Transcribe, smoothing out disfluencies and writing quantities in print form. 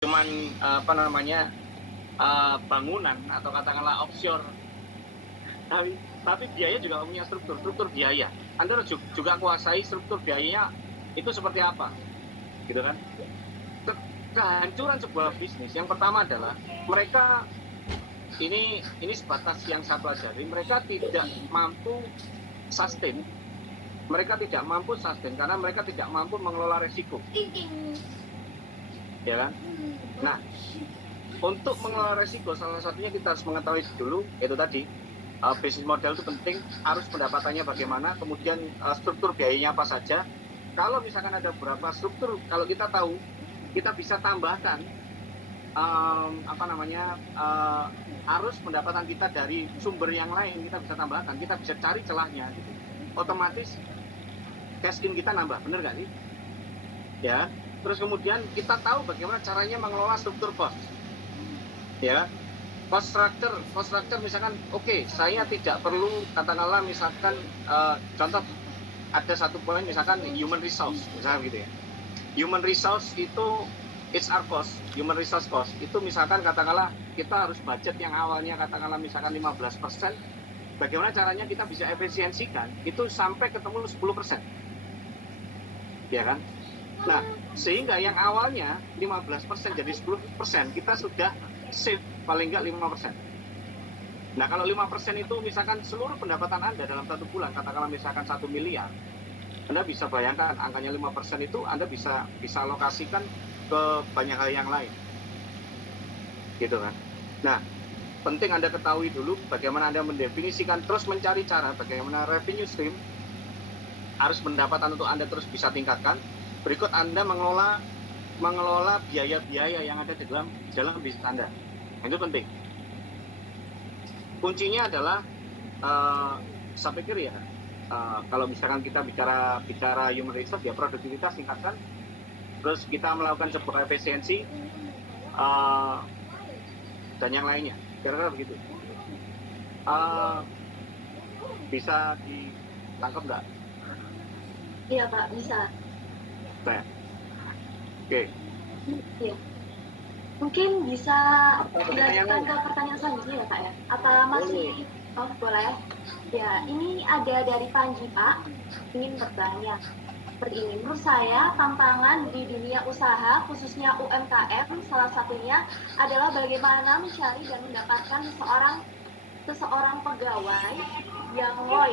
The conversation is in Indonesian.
cuman bangunan atau katakanlah offshore, tapi biaya juga punya struktur biaya. Anda juga kuasai struktur biayanya itu seperti apa, gitu kan? Kehancuran sebuah bisnis yang pertama adalah mereka ini sebatas yang saya pelajari, mereka tidak mampu sustain. Mereka tidak mampu sustain karena mereka tidak mampu mengelola resiko. Ya kan? Nah, untuk mengelola resiko salah satunya kita harus mengetahui dulu itu tadi bisnis model itu penting, harus pendapatannya bagaimana, kemudian struktur biayanya apa saja. Kalau misalkan ada beberapa struktur, kalau kita tahu, kita bisa tambahkan arus pendapatan kita dari sumber yang lain, kita bisa tambahkan, kita bisa cari celahnya gitu. Otomatis cash in kita nambah, bener nggak sih? Ya. Terus kemudian kita tahu bagaimana caranya mengelola struktur cost. Ya. Cost structure misalkan saya tidak perlu katakanlah misalkan contoh ada satu poin misalkan human resource misalnya gitu ya. Human resource itu HR cost, human resource cost itu misalkan katakanlah kita harus budget yang awalnya katakanlah misalkan 15%, bagaimana caranya kita bisa efisiensikan itu sampai ketemu 10%. Ya kan? Nah, sehingga yang awalnya 15% jadi 10%, kita sudah save paling nggak 5%. Nah, kalau 5% itu misalkan seluruh pendapatan Anda dalam satu bulan, katakanlah misalkan 1 miliar, Anda bisa bayangkan angkanya 5% itu Anda bisa alokasikan ke banyak hal yang lain. Gitu kan. Nah, penting Anda ketahui dulu bagaimana Anda mendefinisikan, terus mencari cara bagaimana revenue stream harus pendapatan untuk Anda terus bisa tingkatkan. Berikut Anda mengelola biaya-biaya yang ada di dalam bisnis Anda. Itu penting. Kuncinya adalah saya pikir ya kalau misalkan kita bicara human resource ya produktivitas tingkatkan, terus kita melakukan sebuah efisiensi dan yang lainnya, kira-kira begitu. Bisa ditangkap nggak? Iya Pak, bisa. Nah, oke. Iya. Mungkin bisa dilanjutkan ke pertanyaan selanjutnya ya Pak ya? Apa masih? Oh boleh. Ya, ini ada dari Panji Pak, ingin bertanya. Seperti ini, menurut saya tantangan di dunia usaha, khususnya UMKM, salah satunya adalah bagaimana mencari dan mendapatkan seseorang pegawai yang loyal